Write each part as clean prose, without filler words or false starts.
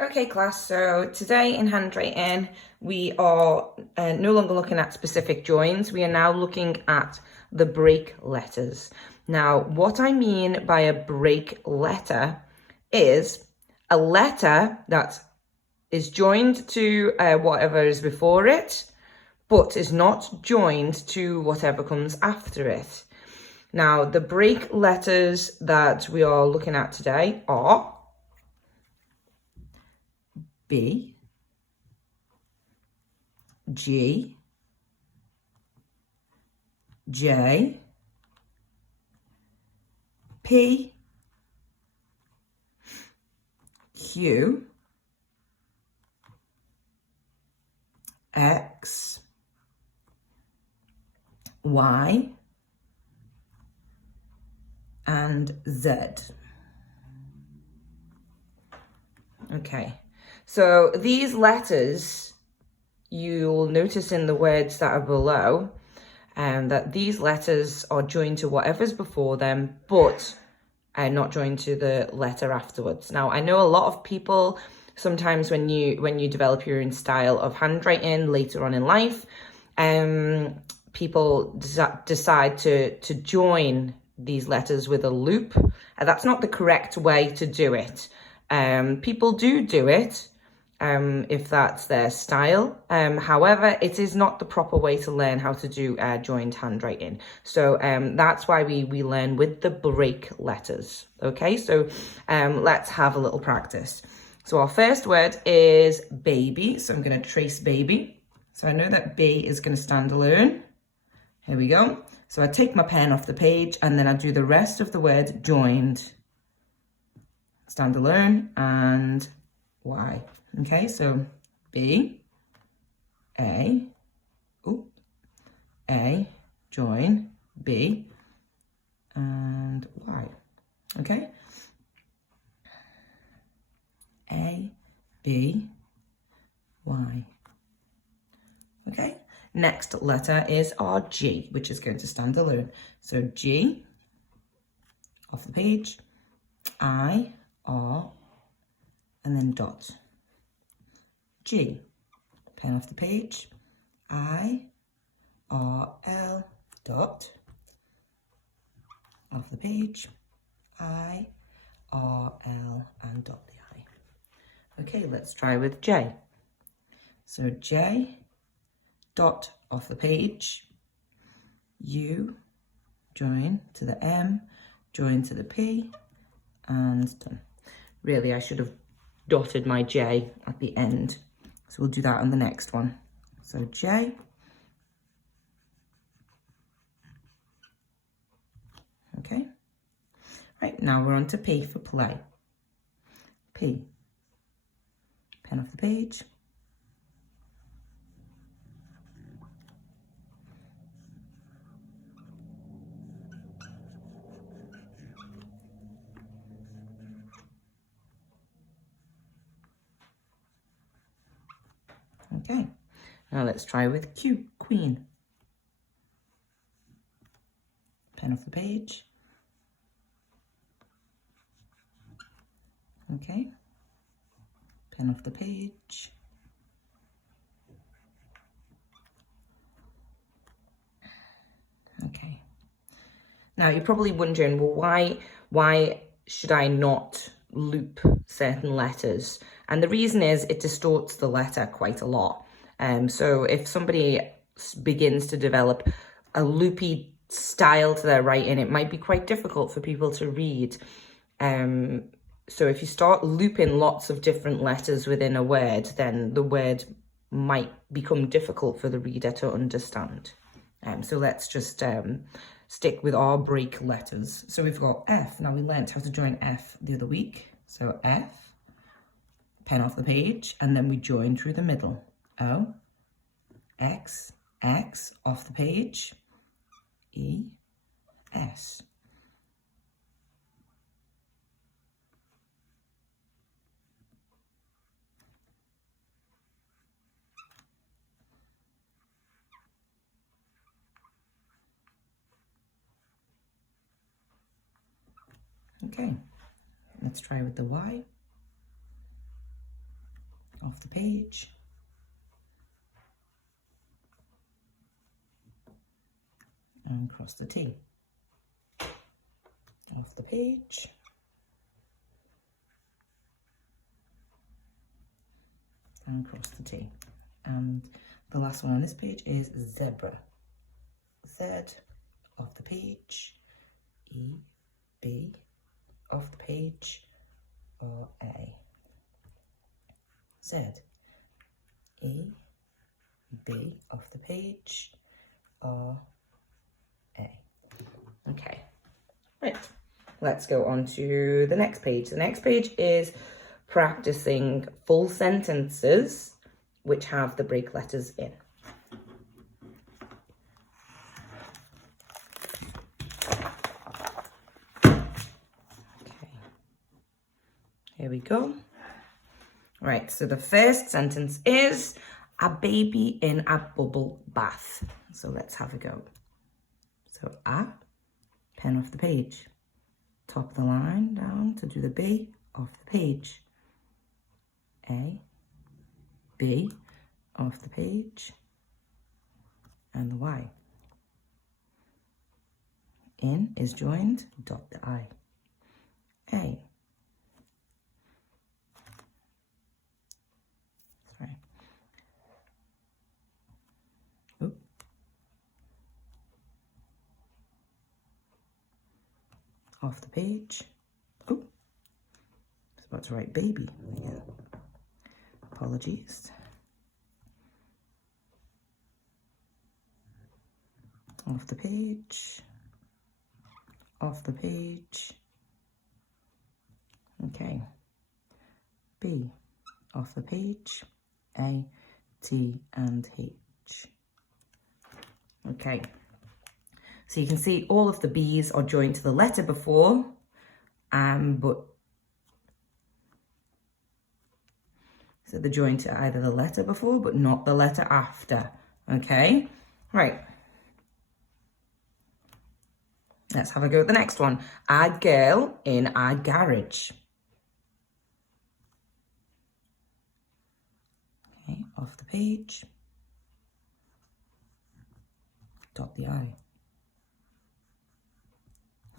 Okay class, so today in handwriting we are no longer looking at specific joins, we are now looking at the break letters. Now what I mean by a break letter is a letter that is joined to whatever is before it, but is not joined to whatever comes after it. Now the break letters that we are looking at today are B, G, J, P, Q, X, Y, and Z. Okay, so these letters, you'll notice in the words that are below, that these letters are joined to whatever's before them, but not joined to the letter afterwards. Now, I know a lot of people, sometimes when you develop your own style of handwriting later on in life, people decide to join these letters with a loop. That's not the correct way to do it. People do it if that's their style. However, it is not the proper way to learn how to do joined handwriting. So that's why we learn with the break letters. Okay, so let's have a little practice. So our first word is baby. So I'm going to trace baby. So I know that B is going to stand alone. Here we go. So I take my pen off the page and then I do the rest of the word joined. Stand alone and Y. Okay, so B, A, A, join, B, and Y. Okay? A, B, Y. Okay? Next letter is our G, which is going to stand alone. So G, off the page, I, R, and then dot. G, pen off the page, I, R, L, dot. Off the page, I, R, L, and dot the I. Okay, let's try with J. So J, dot off the page, U, join to the M, join to the P, and done. Really, I should have dotted my J at the end. So we'll do that on the next one. So J, okay. Right, now we're on to P for play. P, pen off the page. Okay, now let's try with Q, queen. Pen off the page. Okay, pen off the page. Okay, now you're probably wondering, well, why should I not loop certain letters? And the reason is it distorts the letter quite a lot. So if somebody begins to develop a loopy style to their writing, it might be quite difficult for people to read. So if you start looping lots of different letters within a word, then the word might become difficult for the reader to understand. So let's just stick with our break letters. So we've got F. Now we learnt how to join F the other week. So F, pen off the page, and then we join through the middle. O, X, X, off the page, E, S. Okay, let's try with the Y. off the page, and cross the T, off the page, and cross the T. And the last one on this page is zebra. Z, off the page, E, B, off the page, or A. Z, E, B, off the page, or A. Okay, right, let's go on to the next page. The next page is practicing full sentences which have the break letters in. Okay, here we go. Right, so the first sentence is a baby in a bubble bath. So let's have a go. So A, pen off the page. Top of the line down to do the B, off the page. A, B, off the page, and the Y. In is joined, dot the I. A. Sorry. Oop. Off the page. Oop. I was about to write baby again. Apologies. Off the page. Off the page. Okay. B, off the page. A, T, and H. Okay. So you can see all of the B's are joined to the letter before, but so they're joined to either the letter before, but not the letter after. Okay. Right. Let's have a go at the next one. A girl in a garage. Okay, off the page. Dot the I.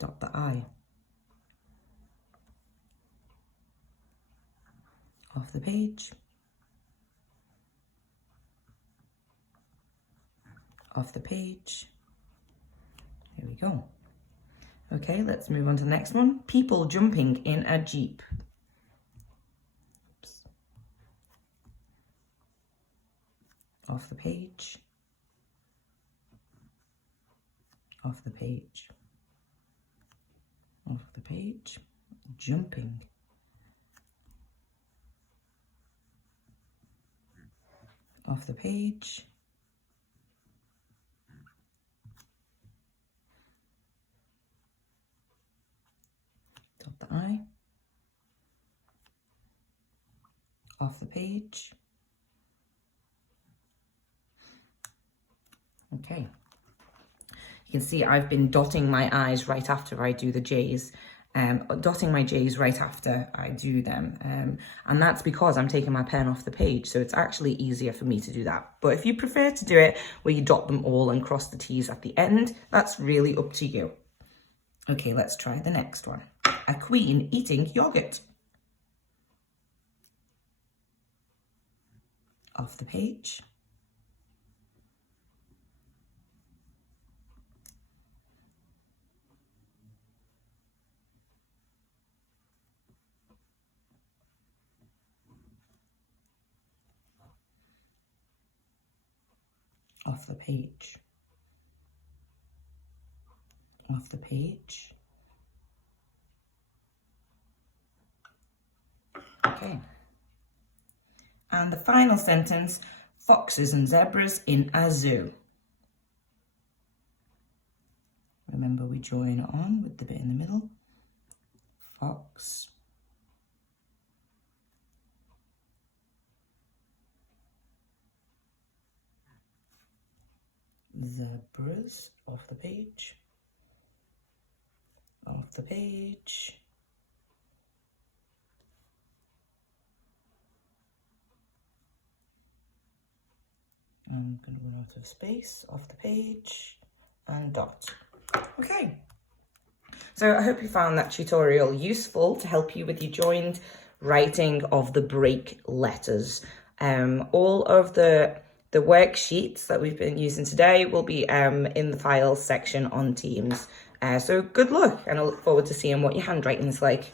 Dot the I. Off the page. Off the page. Here we go. Okay, let's move on to the next one. People jumping in a Jeep. Oops. Off the page. Off the page. Off the page. Jumping. Off the page. Dot the I. Off the page. Okay. You can see I've been dotting my I's right after I do the J's. Dotting my J's right after I do them. And that's because I'm taking my pen off the page, so it's actually easier for me to do that. But if you prefer to do it where you dot them all and cross the T's at the end, that's really up to you. Okay, let's try the next one. A queen eating yogurt. Off the page. Off the page. Off the page. Okay. And the final sentence, foxes and zebras in a zoo. Remember, we join on with the bit in the middle. Fox. Zebras, off the page. Off the page. I'm going to run out of space off the page and dot. Okay. So I hope you found that tutorial useful to help you with your joined writing of the break letters. All of the worksheets that we've been using today will be in the files section on Teams. So good luck, and I look forward to seeing what your handwriting is like.